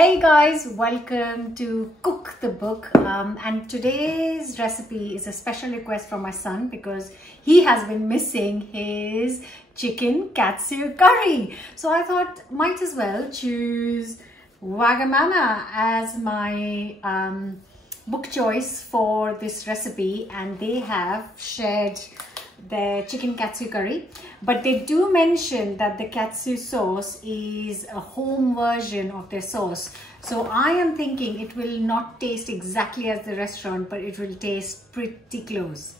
Hey guys, welcome to Cook the Book, and today's recipe is a special request from my son because he has been missing his chicken katsu curry. So I thought might as well choose Wagamama as my book choice for this recipe, and they have shared their chicken katsu curry, but they do mention that the katsu sauce is a home version of their sauce. So I am thinking it will not taste exactly as the restaurant, but it will taste pretty close.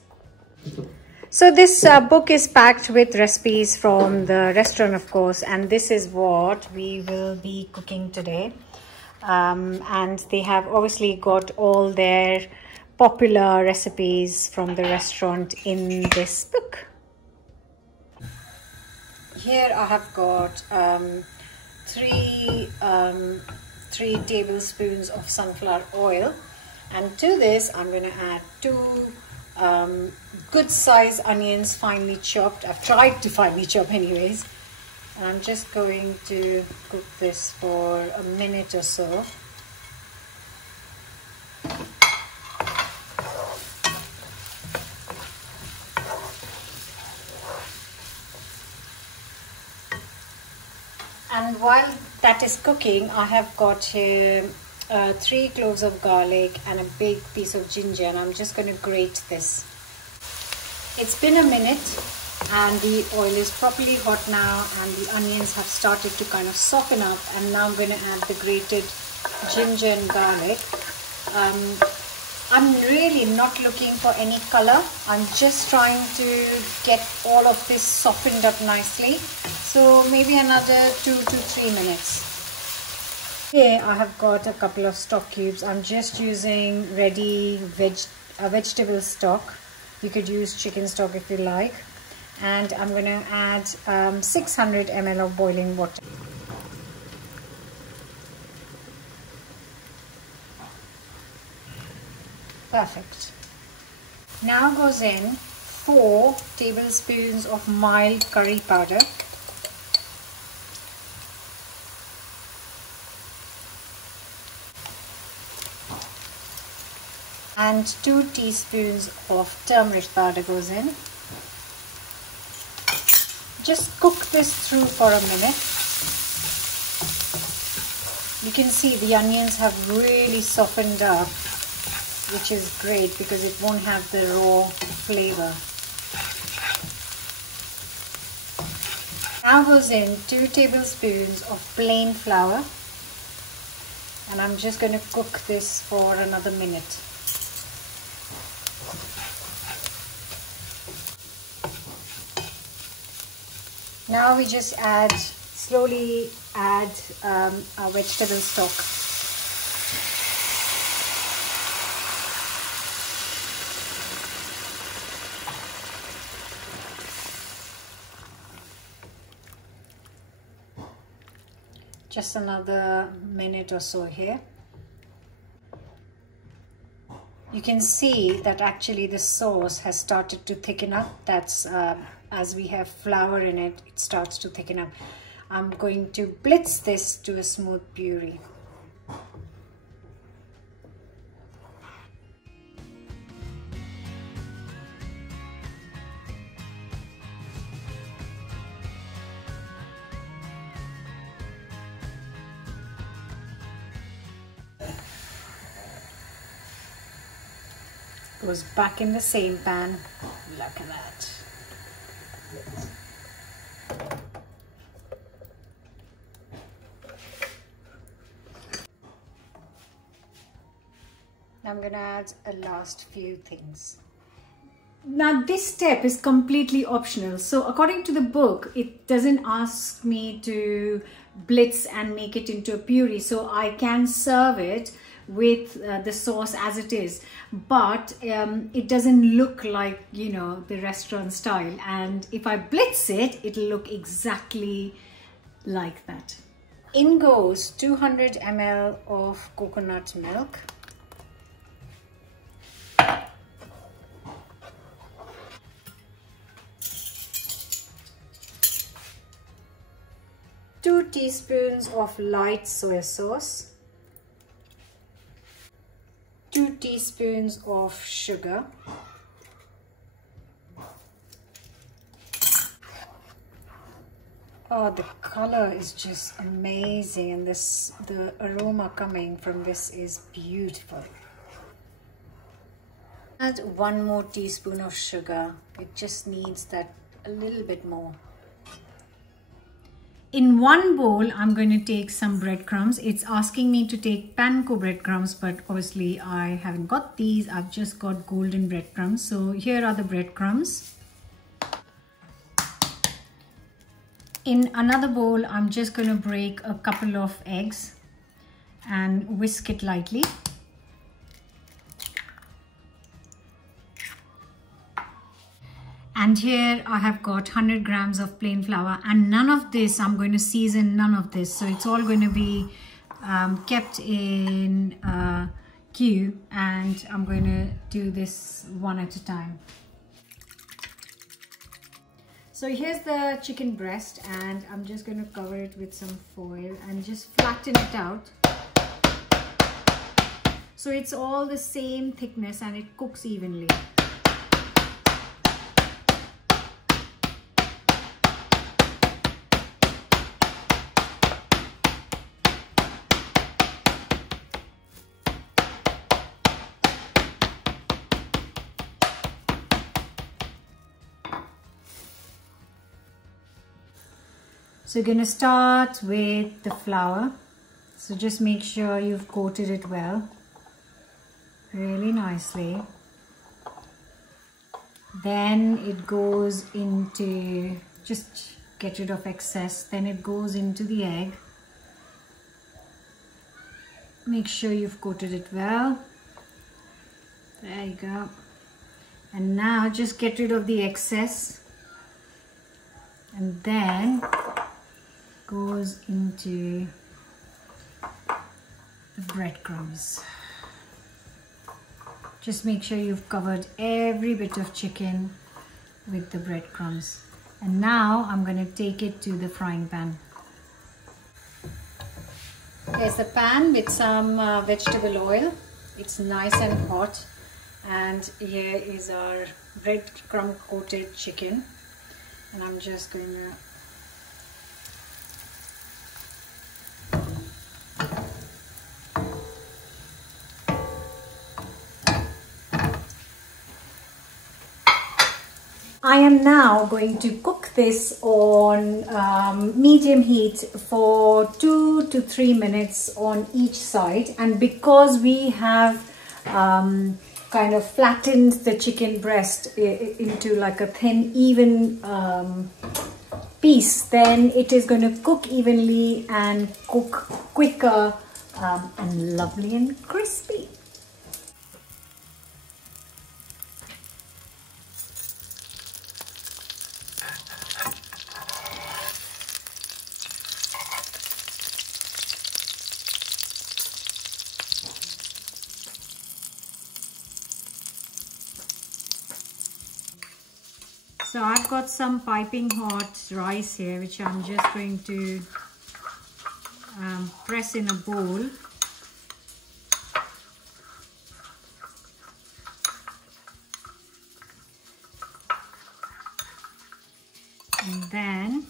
So this book is packed with recipes from the restaurant, of course, and this is what we will be cooking today. And they have obviously got all their popular recipes from the restaurant in this book. Here I have got three tablespoons of sunflower oil, and to this I'm going to add two good size onions, finely chopped. I've tried to finely chop anyways, and I'm just going to cook this for a minute or so. And while that is cooking, I have got here 3 cloves of garlic and a big piece of ginger, and I'm just going to grate this. It's been a minute and the oil is properly hot now, and the onions have started to kind of soften up, and now I'm going to add the grated ginger and garlic. I'm really not looking for any color. I'm just trying to get all of this softened up nicely. So maybe another 2 to 3 minutes. Here I have got a couple of stock cubes. I'm just using ready vegetable stock. You could use chicken stock if you like. And I'm going to add 600 ml of boiling water. Perfect. Now goes in 4 tablespoons of mild curry powder, and 2 teaspoons of turmeric powder goes in. Just cook this through for a minute. You can see the onions have really softened up, which is great because it won't have the raw flavor. Now goes in 2 tablespoons of plain flour, and I'm just going to cook this for another minute. Now we just slowly add our vegetable stock. Just another minute or so here. You can see that actually the sauce has started to thicken up. That's as we have flour in it, it starts to thicken up. I'm going to blitz this to a smooth puree. Goes back in the same pan. Look at that. Now I'm gonna add a last few things. Now this step is completely optional. So according to the book, it doesn't ask me to blitz and make it into a puree. So I can serve it with the sauce as it is, but it doesn't look like, you know, the restaurant style, and if I blitz it, it'll look exactly like that. In goes 200 ml of coconut milk, two teaspoons of light soy sauce, 2 teaspoons of sugar. Oh, the color is just amazing, and the aroma coming from this is beautiful. Add 1 more teaspoon of sugar. It just needs that a little bit more. In 1 bowl, I'm going to take some breadcrumbs. It's asking me to take panko breadcrumbs, but obviously I haven't got these. I've just got golden breadcrumbs. So here are the breadcrumbs. In another bowl, I'm just going to break a couple of eggs and whisk it lightly. And here I have got 100 grams of plain flour, and none of this, I'm going to season none of this. So it's all going to be kept in a queue, and I'm going to do this one at a time. So here's the chicken breast, and I'm just going to cover it with some foil and just flatten it out. So it's all the same thickness and it cooks evenly. So you're going to start with the flour. So just make sure you've coated it well, really nicely. Then it goes into, just get rid of excess. Then it goes into the egg. Make sure you've coated it well. There you go. And now just get rid of the excess. And then goes into the breadcrumbs. Just make sure you've covered every bit of chicken with the breadcrumbs. And now I'm going to take it to the frying pan. There's the pan with some vegetable oil. It's nice and hot. And here is our breadcrumb coated chicken. And I'm just going to I am now going to cook this on medium heat for 2 to 3 minutes on each side. And because we have kind of flattened the chicken breast into like a thin, even piece, then it is going to cook evenly and cook quicker and lovely and crispy. So I've got some piping hot rice here, which I'm just going to press in a bowl. And then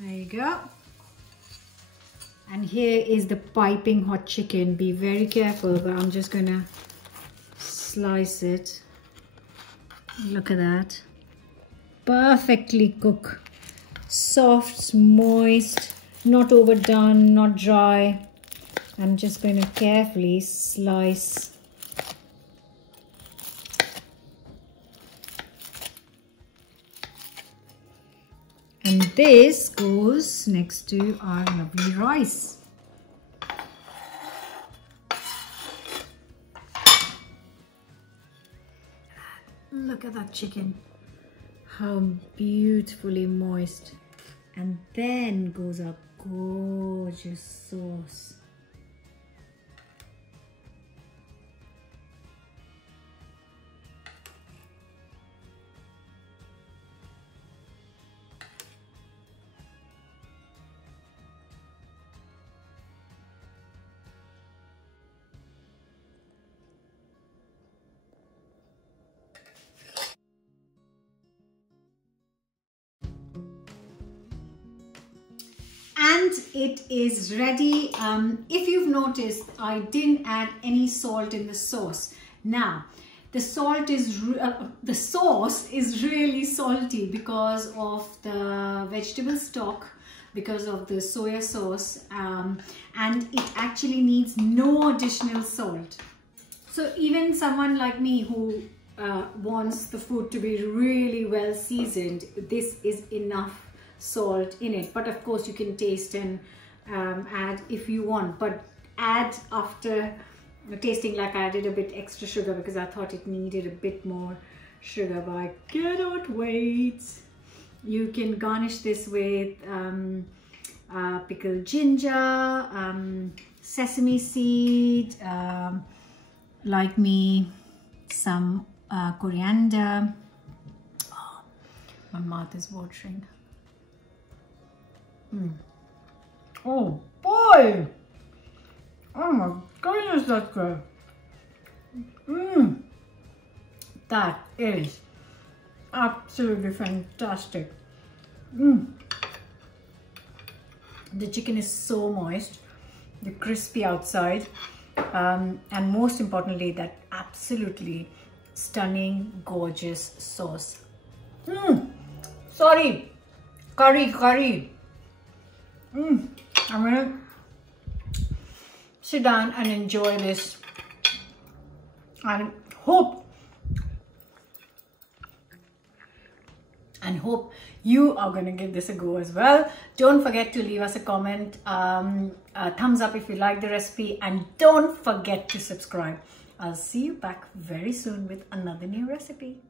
there you go. And here is the piping hot chicken. Be very careful, but I'm just gonna slice it. Look at that. Perfectly cooked. Soft, moist, not overdone, not dry. I'm just going to carefully slice. And this goes next to our lovely rice. Look at that chicken. How beautifully moist. And then goes our gorgeous sauce. and it is ready. If you've noticed, I didn't add any salt in the sauce. Now the sauce is really salty because of the vegetable stock, because of the soya sauce, and it actually needs no additional salt. So even someone like me who wants the food to be really well seasoned, this is enough salt in it. But of course you can taste and add if you want, but add after tasting. Like I added a bit extra sugar because I thought it needed a bit more sugar, but I cannot wait. You can garnish this with pickled ginger, sesame seed, like me, some coriander. Oh, my mouth is watering. Oh boy! Oh my goodness, that's good. That is absolutely fantastic. The chicken is so moist, the crispy outside, and most importantly, that absolutely stunning, gorgeous sauce. Sorry, curry. I'm gonna sit down and enjoy this, and hope you are going to give this a go as well. Don't forget to leave us a comment, a thumbs up if you like the recipe, and don't forget to subscribe. I'll see you back very soon with another new recipe.